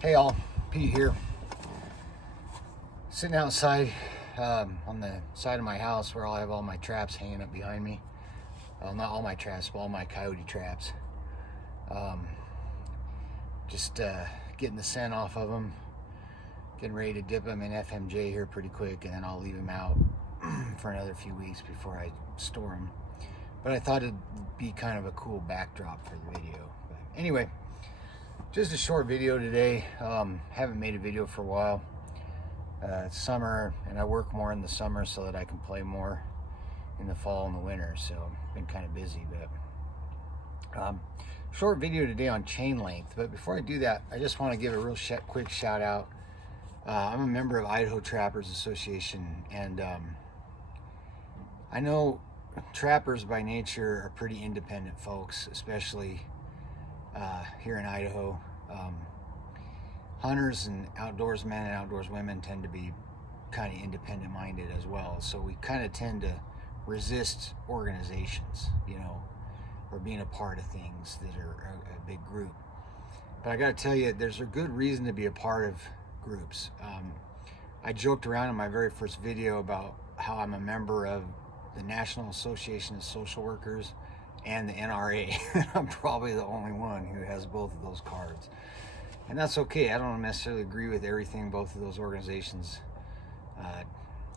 Hey all, Pete here. Sitting outside on the side of my house where I have all my traps hanging up behind me. Well, not all my traps, but all my coyote traps. Just getting the scent off of them, getting ready to dip them in FMJ here pretty quick, and then I'll leave them out for another few weeks before I store them. But I thought it'd be kind of a cool backdrop for the video. But anyway, just a short video today. Haven't made a video for a while. It's summer and I work more in the summer so that I can play more in the fall and the winter, so I've been kind of busy. But short video today on chain length. But before I do that, I just want to give a real quick shout out. I'm a member of Idaho Trappers Association, and I know trappers by nature are pretty independent folks, especially here in Idaho. Hunters and outdoorsmen and outdoorswomen tend to be kind of independent minded as well, so we kind of tend to resist organizations, or being a part of things that are a big group. But I got to tell you, there's a good reason to be a part of groups. I joked around in my very first video about how I'm a member of the National Association of Social Workers and the NRA. I'm probably the only one who has both of those cards. And that's okay. I don't necessarily agree with everything both of those organizations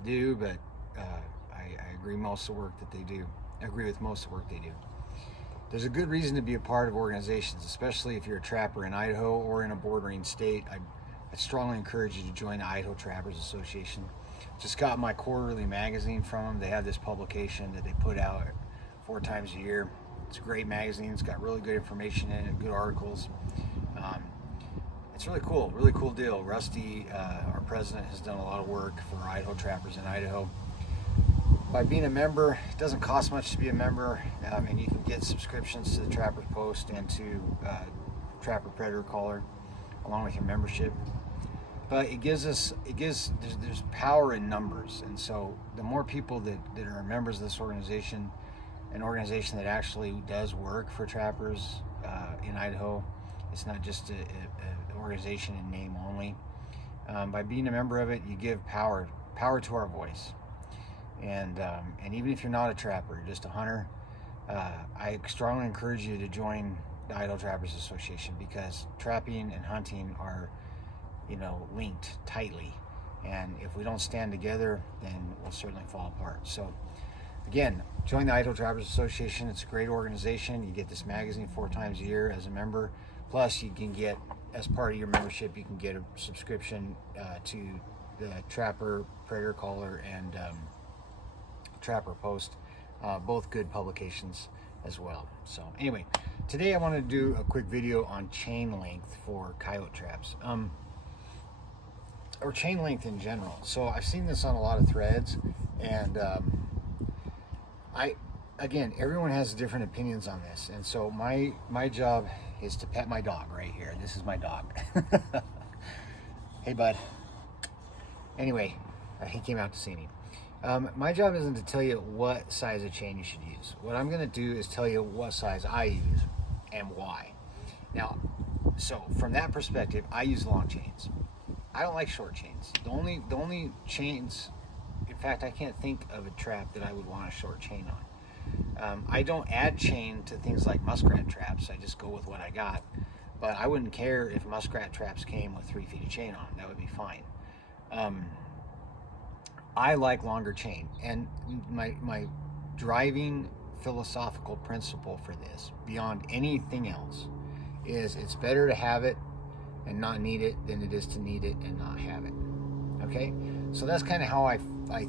do, but I agree most of the work that they do. I agree with most of the work they do. There's a good reason to be a part of organizations, especially if you're a trapper in Idaho or in a bordering state. I strongly encourage you to join the Idaho Trappers Association. Just got my quarterly magazine from them. They have this publication that they put out 4 times a year. It's a great magazine. It's got really good information in it, good articles. It's really cool deal. Rusty, our president, has done a lot of work for Idaho Trappers in Idaho. By being a member, it doesn't cost much to be a member, and you can get subscriptions to the Trapper Post and to Trapper Predator Caller along with your membership. But there's power in numbers, and so the more people that are members of this organization, an organization that actually does work for trappers in Idaho, it's not just an organization in name only. By being a member of it, you give power to our voice. And even if you're not a trapper, you're just a hunter, I strongly encourage you to join the Idaho Trappers Association, because trapping and hunting are, linked tightly. And if we don't stand together, then we'll certainly fall apart. So again, join the Idaho Trappers Association. It's a great organization. You get this magazine 4 times a year as a member. Plus, you can get, as part of your membership, you can get a subscription to the Trapper Predator Caller and Trapper Post, both good publications as well. So anyway, today I want to do a quick video on chain length for coyote traps, or chain length in general. So I've seen this on a lot of threads, and again, everyone has different opinions on this, and so my job is to pet my dog right here. This is my dog. Hey bud. Anyway, he came out to see me. My job isn't to tell you what size of chain you should use. What I'm going to do is tell you what size I use and why. Now, so from that perspective, I use long chains. I don't like short chains. The only chains, in fact, I can't think of a trap that I would want a short chain on. I don't add chain to things like muskrat traps. I just go with what I got. But I wouldn't care if muskrat traps came with 3 feet of chain on. That would be fine. I like longer chain, and my driving philosophical principle for this, beyond anything else, is it's better to have it and not need it than it is to need it and not have it. Okay, so that's kind of how I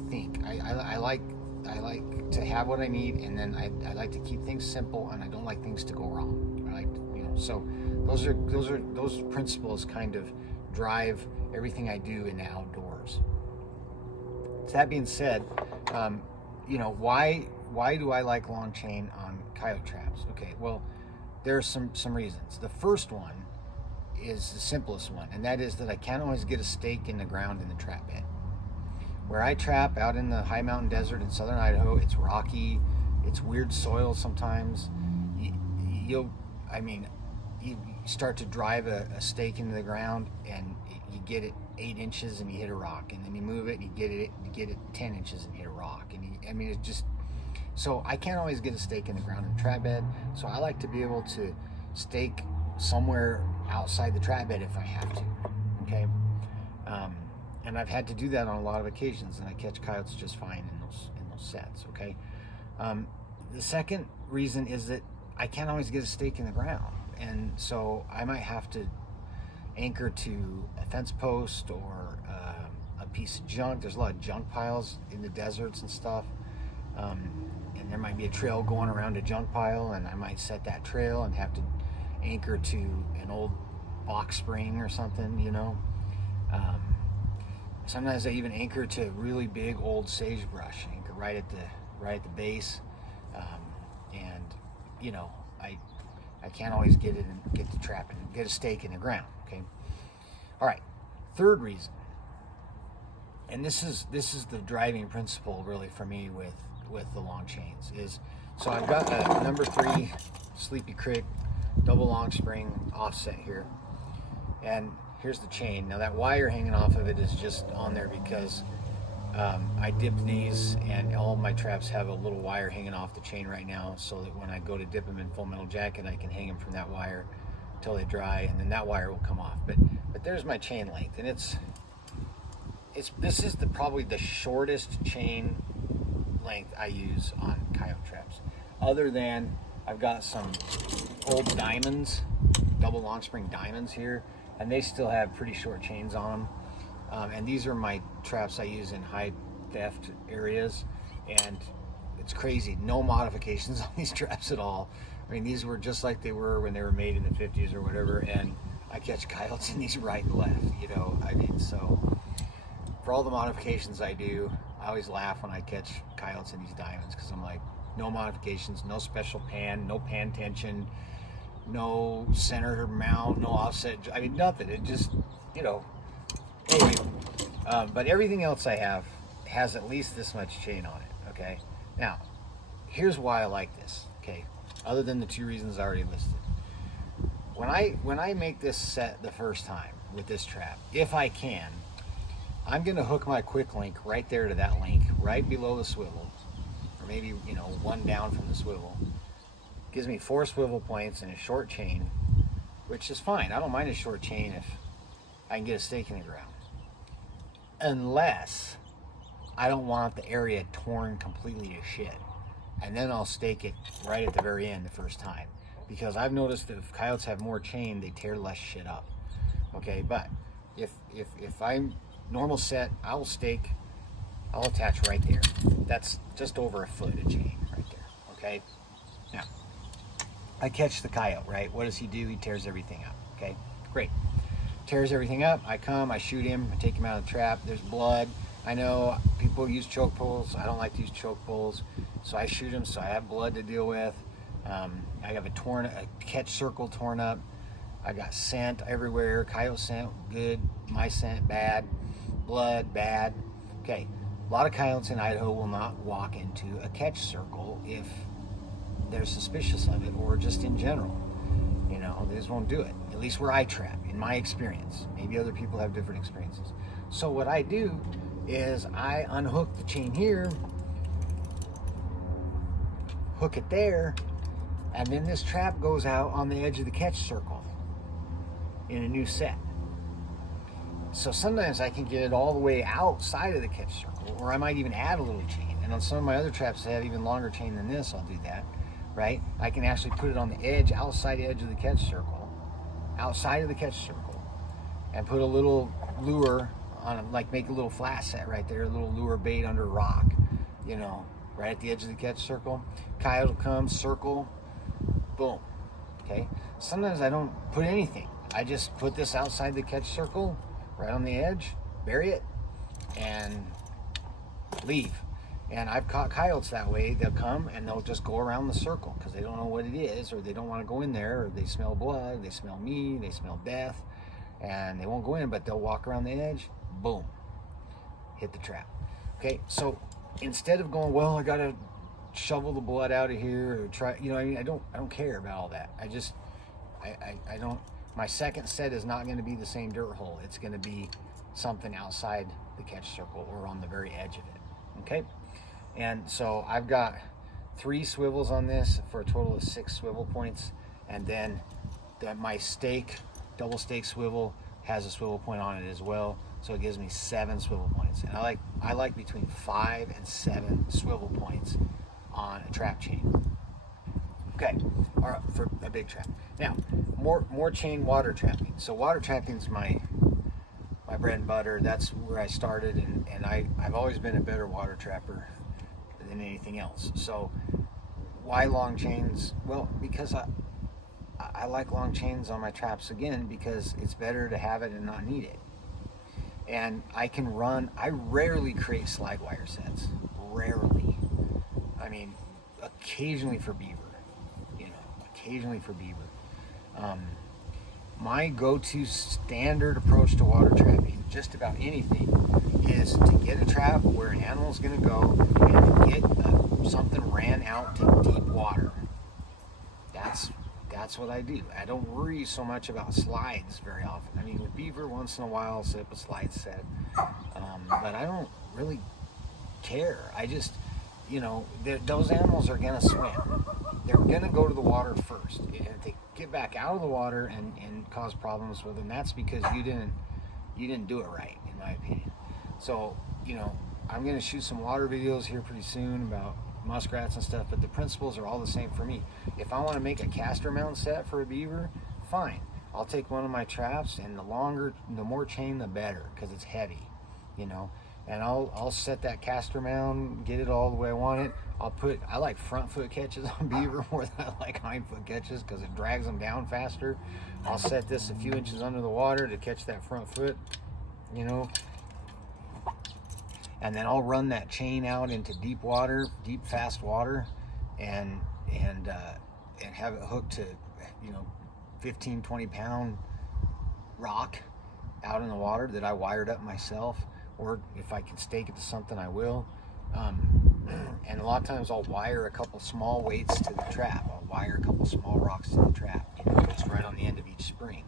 think. I like to have what I need, and then I like to keep things simple, and I don't like things to go wrong. I like, so those principles kind of drive everything I do in the outdoors. So that being said, why do I like long chain on coyote traps? Okay, well, there are some reasons. The first one is the simplest one, and that is that I can't always get a stake in the ground in the trap bed. Where I trap out in the high mountain desert in southern Idaho, it's rocky, it's weird soil sometimes. start to drive a stake into the ground, and you get it 8 inches and you hit a rock, and then you move it and you get it 10 inches and hit a rock, and I mean, it's just, so I can't always get a stake in the ground in the trap bed, so I like to be able to stake somewhere outside the trap bed if I have to. Okay, and I've had to do that on a lot of occasions, and I catch coyotes just fine in those sets. Okay, the second reason is that I can't always get a stake in the ground, and so I might have to anchor to a fence post or a piece of junk. There's a lot of junk piles in the deserts and stuff, and there might be a trail going around a junk pile, and I might set that trail and have to anchor to an old box spring or something, you know. Sometimes I even anchor to really big old sagebrush, anchor right at the base, and you know, I can't always get it and get the trap and get a stake in the ground. Okay. All right. Third reason, and this is the driving principle really for me with the long chains, is so I've got a number 3 Sleepy Creek double long spring offset here, and here's the chain. Now that wire hanging off of it is just on there because I dipped these, and all my traps have a little wire hanging off the chain right now, so that when I go to dip them in Full Metal Jacket, I can hang them from that wire until they dry, and then that wire will come off. But there's my chain length, and this is probably the shortest chain length I use on coyote traps, other than I've got some old diamonds, double long spring diamonds here, and they still have pretty short chains on them. And these are my traps I use in high theft areas, and it's crazy, no modifications on these traps at all. I mean, these were just like they were when they were made in the 50s or whatever, and I catch coyotes in these right and left, you know. I mean, so for all the modifications I do, I always laugh when I catch coyotes in these diamonds, because I'm like, no modifications, no special pan, no pan tension, no center mount, no offset, I mean, nothing. It just, you know. Anyway, but everything else I have has at least this much chain on it. Okay, now here's why I like this. Okay, other than the 2 reasons I already listed, when I make this set the first time with this trap, if I can, I'm going to hook my quick link right there to that link, right below the swivel, or maybe, you know, 1 down from the swivel. Gives me 4 swivel points and a short chain, which is fine. I don't mind a short chain if I can get a stake in the ground, unless I don't want the area torn completely to shit, and then I'll stake it right at the very end the first time, because I've noticed that if coyotes have more chain, they tear less shit up. Okay, but if I'm normal set, I'll attach right there. That's just over a foot of chain right there. Okay, now I catch the coyote, right? What does he do? He tears everything up. Okay, great. Tears everything up. I come, I shoot him, I take him out of the trap. There's blood. I know people use choke pulls. I don't like to use choke pulls, so I shoot him, so I have blood to deal with. I have a catch circle torn up. I got scent everywhere. Coyote scent, good. My scent, bad. Blood, bad. Okay, a lot of coyotes in Idaho will not walk into a catch circle if they're suspicious of it, or just in general. You know, they just won't do it. At least where I trap, in my experience. Maybe other people have different experiences. So what I do is I unhook the chain here, hook it there, and then this trap goes out on the edge of the catch circle in a new set. So sometimes I can get it all the way outside of the catch circle, or I might even add a little chain. And on some of my other traps that have even longer chain than this, I'll do that, right? I can actually put it on the edge, outside edge of the catch circle, outside of the catch circle, and put a little lure on it, like make a little flat set right there, a little lure bait under a rock, you know, right at the edge of the catch circle. Coyote will come, circle, boom. Okay. Sometimes I don't put anything. I just put this outside the catch circle, right on the edge, bury it, and leave. And I've caught coyotes that way. They'll come and they'll just go around the circle because they don't know what it is, or they don't want to go in there, or they smell blood, they smell me, they smell death, and they won't go in, but they'll walk around the edge, boom, hit the trap. Okay, so instead of going, well, I gotta shovel the blood out of here, or try, you know, I mean, I don't care about all that. I don't, My second set is not going to be the same dirt hole. It's going to be something outside the catch circle or on the very edge of it. Okay? And so I've got 3 swivels on this for a total of 6 swivel points. And then my stake, double stake swivel, has a swivel point on it as well. So it gives me 7 swivel points. And I like between 5 and 7 swivel points on a trap chain. Okay, or for a big trap. Now, more chain water trapping. So water trapping is my bread and butter. That's where I started, and I've always been a better water trapper than anything else. So why long chains? Well, because I like long chains on my traps, again, because it's better to have it and not need it. And I rarely create slide wire sets. Rarely. I mean, occasionally for beaver. Occasionally for beaver. My go-to standard approach to water trapping, just about anything, is to get a trap where an animal's going to go and get something ran out to deep water. That's what I do. I don't worry so much about slides very often. I mean, with beaver, once in a while, I'll set up a slide set, but I don't really care. I just, those animals are going to swim. They're going to go to the water first. And if they get back out of the water and cause problems with them, that's because you didn't do it right, in my opinion. So, I'm going to shoot some water videos here pretty soon about muskrats and stuff, but the principles are all the same for me. If I want to make a caster mount set for a beaver, fine. I'll take one of my traps, and the more chain, the better, because it's heavy, and I'll set that caster mound, get it all the way I want it. I like front foot catches on beaver more than I like hind foot catches because it drags them down faster. I'll set this a few inches under the water to catch that front foot, and then I'll run that chain out into deep fast water, and have it hooked to 15-20 pound rock out in the water that I wired up myself. Or if I can stake it to something, I will. And a lot of times I'll wire a couple small weights to the trap. I'll wire a couple small rocks to the trap, just right on the end of each spring.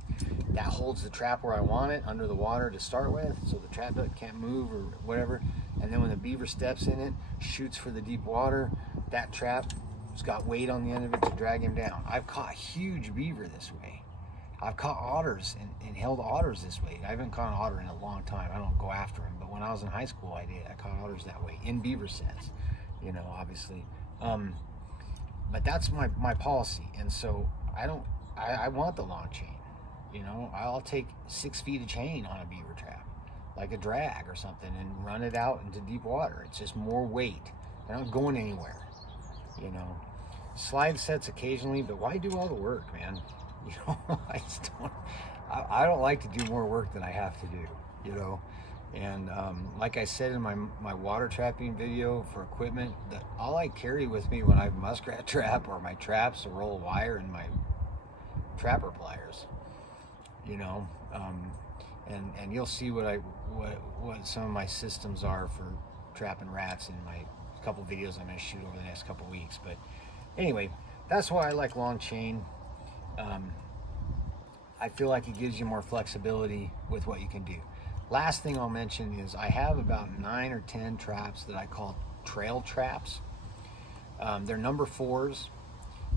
That holds the trap where I want it, under the water to start with, so the trap can't move or whatever. And then when the beaver steps in it, shoots for the deep water, that trap's got weight on the end of it to drag him down. I've caught huge beaver this way. I've caught otters and held otters this way. I haven't caught an otter in a long time. I don't go after them, but when I was in high school, I did. I caught otters that way in beaver sets, obviously. But that's my policy, and so I want the long chain. I'll take 6 feet of chain on a beaver trap, like a drag or something, and run it out into deep water. It's just more weight. They're not going anywhere. Slide sets occasionally, but why do all the work, man? I don't like to do more work than I have to do, and like I said in my water trapping video for equipment, all I carry with me when I muskrat trap are my traps, a roll of wire, and my trapper pliers, and you'll see what some of my systems are for trapping rats in my couple videos I'm going to shoot over the next couple weeks. But anyway, that's why I like long chain. I feel like it gives you more flexibility with what you can do. Last thing I'll mention is I have about 9 or 10 traps that I call trail traps. They're number 4s.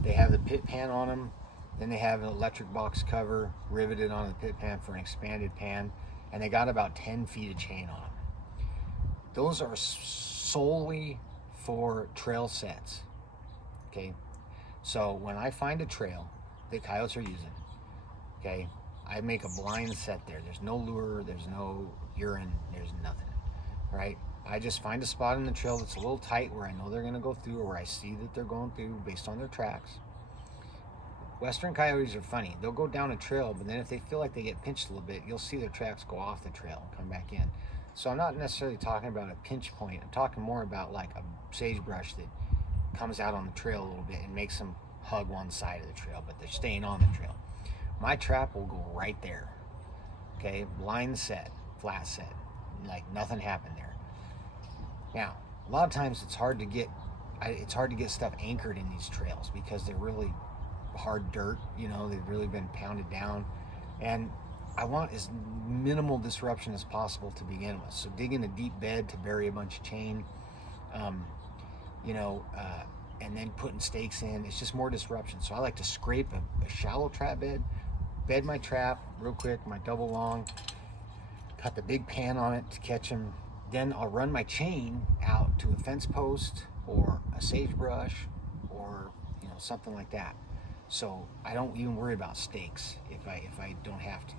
They have the pit pan on them. Then they have an electric box cover riveted on the pit pan for an expanded pan. And they got about 10 feet of chain on them. Those are solely for trail sets. Okay? So when I find a trail that coyotes are using, okay, I make a blind set there. There's no lure, there's no urine, there's nothing, right? I just find a spot in the trail that's a little tight where I know they're gonna go through, or where I see that they're going through based on their tracks. Western coyotes are funny. They'll go down a trail, but then if they feel like they get pinched a little bit, you'll see their tracks go off the trail and come back in. So I'm not necessarily talking about a pinch point. I'm talking more about like a sagebrush that comes out on the trail a little bit and makes them hug one side of the trail, but they're staying on the trail. My trap will go right there. Okay, blind set, flat set, like nothing happened there. Now, a lot of times it's hard to get stuff anchored in these trails because they're really hard dirt. They've really been pounded down. And I want as minimal disruption as possible to begin with. So digging a deep bed to bury a bunch of chain, you know, and then putting stakes in, it's just more disruption. So I like to scrape a shallow trap bed my trap real quick, my double long, got the big pan on it to catch them. Then I'll run my chain out to a fence post or a sagebrush or, you know, something like that. So I don't even worry about stakes if I don't have to.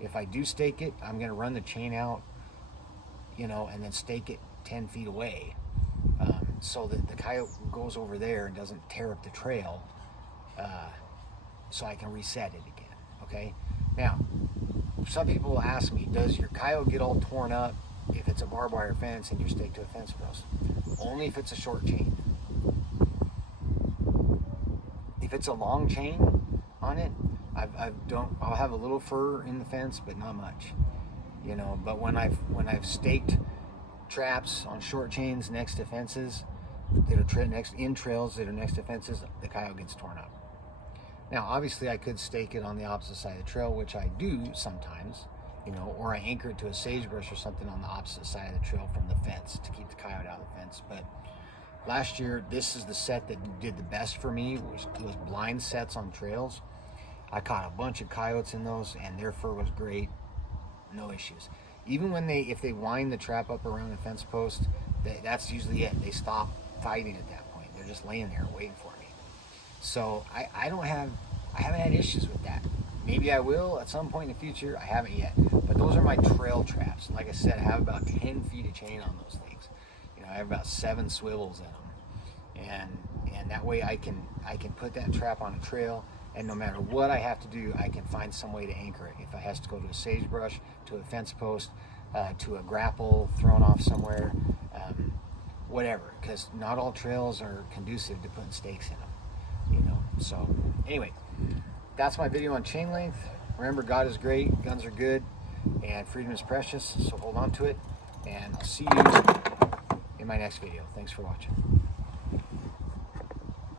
If I do stake it, I'm gonna run the chain out, you know, and then stake it 10 feet away, so that the coyote goes over there and doesn't tear up the trail, so I can reset it again. Okay. Now, some people will ask me, does your coyote get all torn up if it's a barbed wire fence and you're staked to a fence post? Only if it's a short chain. If it's a long chain on it, I'll have a little fur in the fence, but not much, you know. But when I've staked traps on short chains next to fences that are in trails that are next to fences, the coyote gets torn up. Now, obviously, I could stake it on the opposite side of the trail, which I do sometimes, you know, or I anchor it to a sagebrush or something on the opposite side of the trail from the fence to keep the coyote out of the fence. But last year, this is the set that did the best for me, was blind sets on trails. I caught a bunch of coyotes in those, and their fur was great, no issues. Even when if they wind the trap up around the fence post, that's usually it. They stop fighting at that point. They're just laying there waiting for me. So I haven't had issues with that. Maybe I will at some point in the future. I haven't yet. But those are my trail traps. And like I said, I have about 10 feet of chain on those things. You know, I have about 7 swivels in them, and that way I can put that trap on a trail, and no matter what I have to do, I can find some way to anchor it. If I has to go to a sagebrush, to a fence post, to a grapple thrown off somewhere, whatever, because not all trails are conducive to putting stakes in them, you know. So anyway, that's my video on chain length. Remember, God is great, guns are good, and freedom is precious, so hold on to it, and I'll see you in my next video. Thanks for watching.